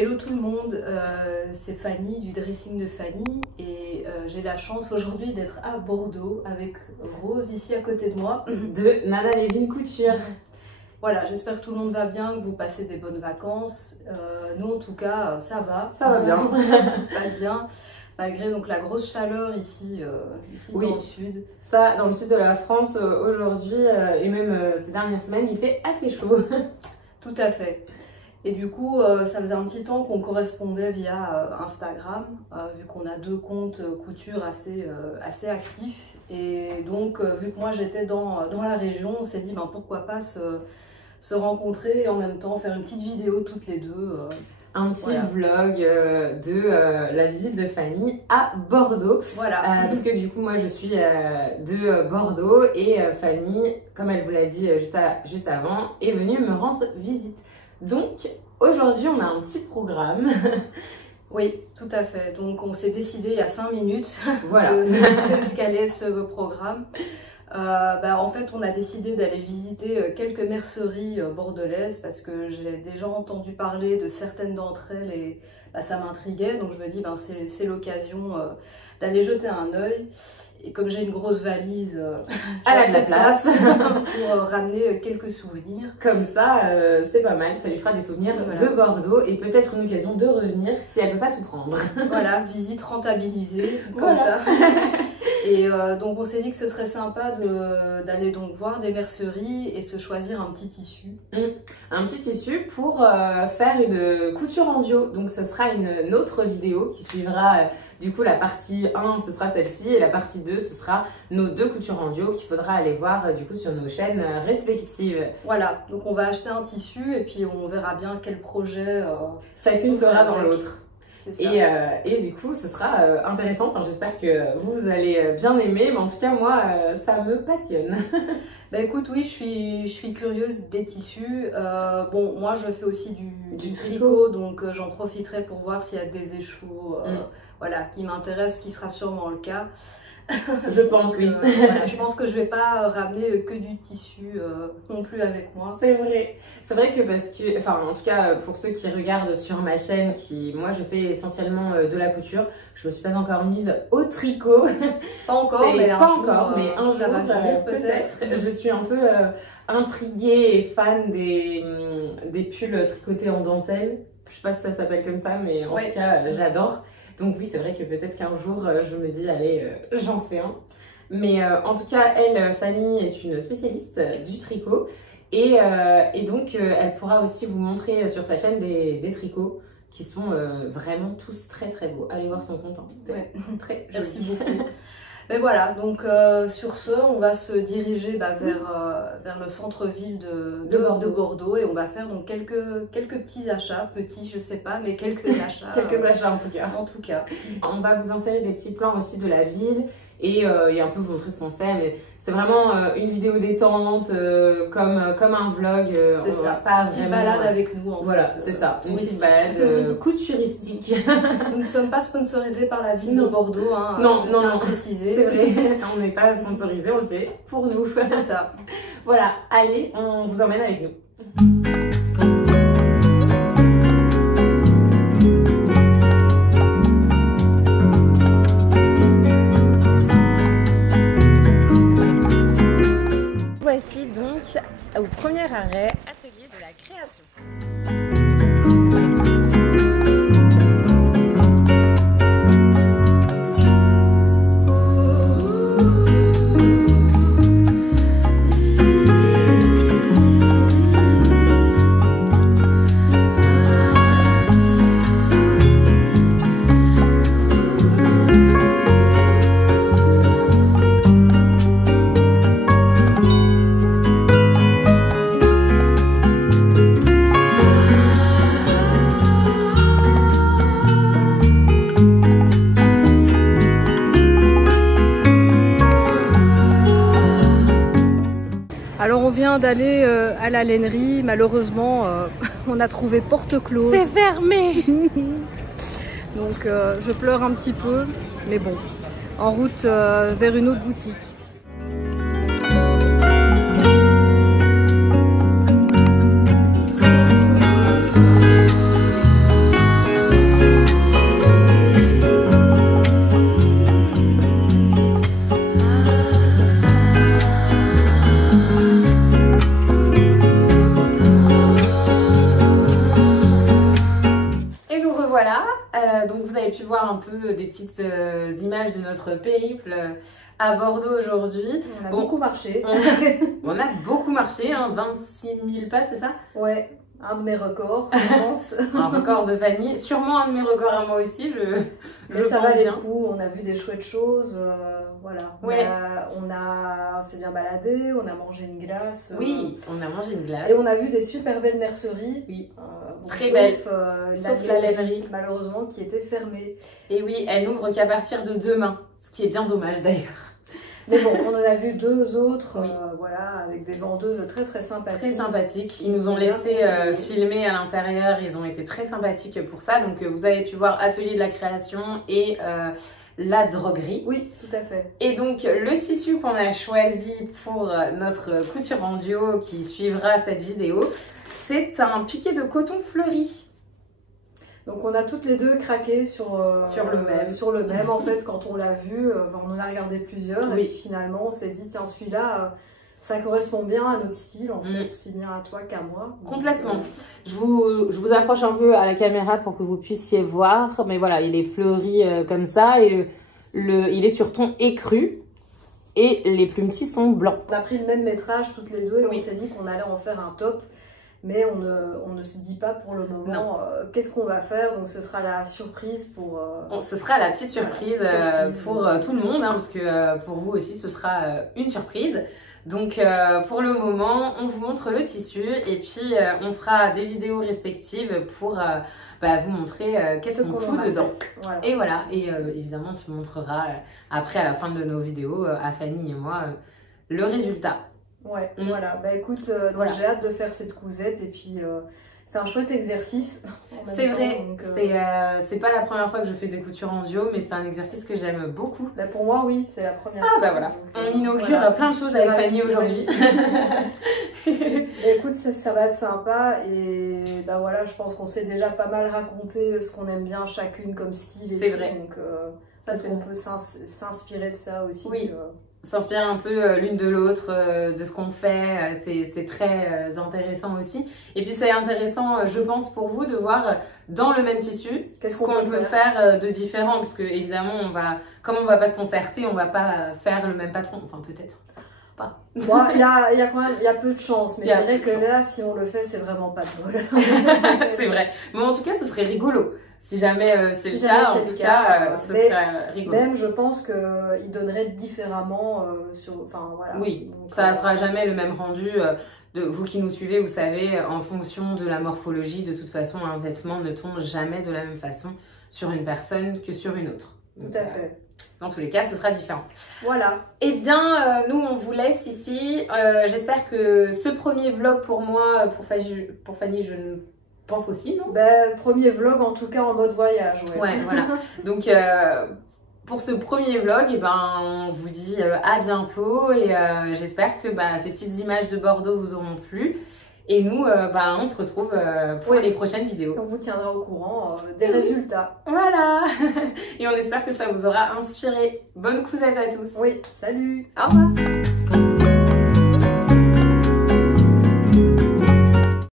Hello tout le monde, c'est Fanny du dressing de Fanny et j'ai la chance aujourd'hui d'être à Bordeaux avec Rose ici à côté de moi. De Nana Lévin Couture. Voilà, j'espère que tout le monde va bien, que vous passez des bonnes vacances. Nous en tout cas, ça va. Ça va bien. Tout se passe bien, malgré donc la grosse chaleur ici, oui, dans le sud. Ça, dans le sud de la France aujourd'hui et même ces dernières semaines, il fait assez chaud. Tout à fait. Et du coup, ça faisait un petit temps qu'on correspondait via Instagram, vu qu'on a deux comptes couture assez actifs. Et donc, vu que moi j'étais dans la région, on s'est dit ben, pourquoi pas se rencontrer et en même temps faire une petite vidéo toutes les deux. Un petit vlog de la visite de Fanny à Bordeaux. Voilà. Parce que du coup, moi je suis de Bordeaux et Fanny, comme elle vous l'a dit juste avant, est venue me rendre visite. Donc, aujourd'hui, on a un petit programme. Oui, tout à fait. Donc, on s'est décidé il y a 5 minutes voilà. de ce qu'allait ce programme. En fait, on a décidé d'aller visiter quelques merceries bordelaises parce que j'ai déjà entendu parler de certaines d'entre elles et ça m'intriguait. Donc, je me dis, c'est l'occasion d'aller jeter un œil. Et comme j'ai une grosse valise à la place pour ramener quelques souvenirs. Comme ça, c'est pas mal, ça lui fera des souvenirs de Bordeaux et peut-être une occasion de revenir si elle ne peut pas tout prendre. Voilà, visite rentabilisée, comme ça. Et donc on s'est dit que ce serait sympa d'aller donc voir des merceries et se choisir un petit tissu. Un petit tissu pour faire une couture en duo. Donc ce sera une autre vidéo qui suivra du coup la partie 1, ce sera celle-ci et la partie 2, ce sera nos deux coutures en duo qu'il faudra aller voir du coup sur nos chaînes respectives. Voilà, donc on va acheter un tissu et puis on verra bien quel projet chacune fera dans l'autre. Et du coup, ce sera intéressant. Enfin, j'espère que vous allez bien aimer. Mais en tout cas, moi, ça me passionne. Bah écoute, oui, je suis curieuse des tissus. Bon, moi, je fais aussi du tricot, donc j'en profiterai pour voir s'il y a des échos voilà, qui m'intéressent, ce qui sera sûrement le cas. Je pense, oui. Voilà, je pense que je vais pas ramener que du tissu non plus avec moi. C'est vrai. C'est vrai que parce que, enfin en tout cas pour ceux qui regardent sur ma chaîne, moi je fais essentiellement de la couture. Je me suis pas encore mise au tricot. Pas encore, mais un jour, ça va venir peut-être. Je suis un peu intriguée et fan des pulls tricotés en dentelle. Je sais pas si ça s'appelle comme ça, mais en tout cas j'adore. Donc oui, c'est vrai que peut-être qu'un jour, je me dis, allez, j'en fais un. Mais en tout cas, elle, Fanny, est une spécialiste du tricot. Et donc, elle pourra aussi vous montrer sur sa chaîne des tricots qui sont vraiment tous très très beaux. Allez voir son compte, hein. C'est très joli. Merci beaucoup. Mais voilà, donc sur ce, on va se diriger vers le centre-ville de Bordeaux et on va faire donc quelques petits achats, petits je sais pas, mais quelques achats. Quelques achats en tout cas. En tout cas. On va vous insérer des petits plans aussi de la ville et un peu vous montrer ce qu'on fait, mais c'est vraiment une vidéo détente, comme un vlog. C'est ça, pas une petite balade avec nous en voilà, fait. c'est ça, une petite balade couturistique. Nous ne sommes pas sponsorisés par la ville de Bordeaux, hein, non, je tiens à préciser. C'est vrai, on n'est pas sponsorisé, on le fait pour nous. C'est ça. Voilà, allez, on vous emmène avec nous. Voici donc au premier arrêt, atelier de la création. Alors on vient d'aller à la lainerie, malheureusement on a trouvé porte close. C'est fermé. Donc je pleure un petit peu, mais bon, en route vers une autre boutique. voilà, donc vous avez pu voir un peu des petites images de notre périple à Bordeaux aujourd'hui. On a beaucoup marché. On a beaucoup marché, hein, 26 000 pas, c'est ça? Ouais, un de mes records, je pense. Un record de Fanny, sûrement un de mes records à moi aussi, Mais ça valait le coup, on a vu des chouettes choses, voilà. Ouais. On s'est bien baladé, on a mangé une glace. Oui, on a mangé une glace. Et on a vu des super belles merceries. Oui, bon, très belles. Sauf la lainerie, malheureusement, qui était fermée. Et oui, elle n'ouvre qu'à partir de demain, ce qui est bien dommage d'ailleurs. Mais bon, on en a vu deux autres, oui. voilà, avec des vendeuses très très sympathiques. Très sympathiques. Ils nous ont laissé filmer à l'intérieur, ils ont été très sympathiques pour ça. Donc vous avez pu voir Atelier de la création et la droguerie. Oui, tout à fait. Et donc le tissu qu'on a choisi pour notre couture en duo qui suivra cette vidéo, c'est un piqué de coton fleuri. Donc on a toutes les deux craqué sur le même. Sur le même en fait, quand on l'a vu, on en a regardé plusieurs. Oui. Et puis finalement on s'est dit tiens celui-là, ça correspond bien à notre style en fait, aussi bien à toi qu'à moi. Complètement. Je vous approche un peu à la caméra pour que vous puissiez voir. Mais voilà, il est fleuri comme ça et il est sur ton écru. Et les plumes petits sont blancs. On a pris le même métrage toutes les deux et on s'est dit qu'on allait en faire un top. Mais on ne se dit pas pour le moment qu'est-ce qu'on va faire, donc ce sera la surprise pour... ce sera la petite surprise, pour tout le monde, hein, parce que pour vous aussi ce sera une surprise. Donc pour le moment, on vous montre le tissu et puis on fera des vidéos respectives pour vous montrer qu'est-ce qu'on fout dedans. Voilà. Et voilà, et évidemment on se montrera après à la fin de nos vidéos, à Fanny et moi, le résultat. Ouais, voilà. Bah écoute, voilà. J'ai hâte de faire cette cousette et puis c'est un chouette exercice. C'est vrai, c'est pas la première fois que je fais des coutures en duo, mais c'est un exercice que j'aime beaucoup. Bah pour moi, oui, c'est la première fois. Ah bah voilà, on inaugure plein de choses avec Fanny aujourd'hui. Écoute, ça va être sympa et bah voilà, je pense qu'on s'est déjà pas mal raconté ce qu'on aime bien chacune comme style. C'est vrai. Donc peut-être qu'on peut s'inspirer de ça aussi. Oui. S'inspirer un peu l'une de l'autre, de ce qu'on fait, c'est très intéressant aussi. Et puis c'est intéressant, je pense, pour vous de voir dans le même tissu ce qu'on peut faire de différent, parce que évidemment, comme on va pas se concerter, on va pas faire le même patron, enfin peut-être pas. Bon, il y a peu de chance, mais je dirais que là, si on le fait, c'est vraiment pas drôle. C'est vrai, mais en tout cas, ce serait rigolo. Si jamais c'est le cas, en tout cas, ce serait rigolo. Même, je pense qu'il donnerait différemment enfin, voilà. Oui, donc, ça ne sera jamais le même rendu. Vous qui nous suivez, vous savez, en fonction de la morphologie, de toute façon, un vêtement ne tombe jamais de la même façon sur une personne que sur une autre. Tout à fait. Dans tous les cas, ce sera différent. Voilà. Eh bien, nous, on vous laisse ici. J'espère que ce premier vlog pour moi, pour Fanny, je ne pense aussi, non? Premier vlog, en tout cas, en mode voyage. Ouais, voilà. Donc, pour ce premier vlog, on vous dit à bientôt. Et j'espère que ces petites images de Bordeaux vous auront plu. Et nous, on se retrouve pour les prochaines vidéos. On vous tiendra au courant des résultats. Voilà. Et on espère que ça vous aura inspiré. Bonne cousette à tous. Oui, salut. Au revoir.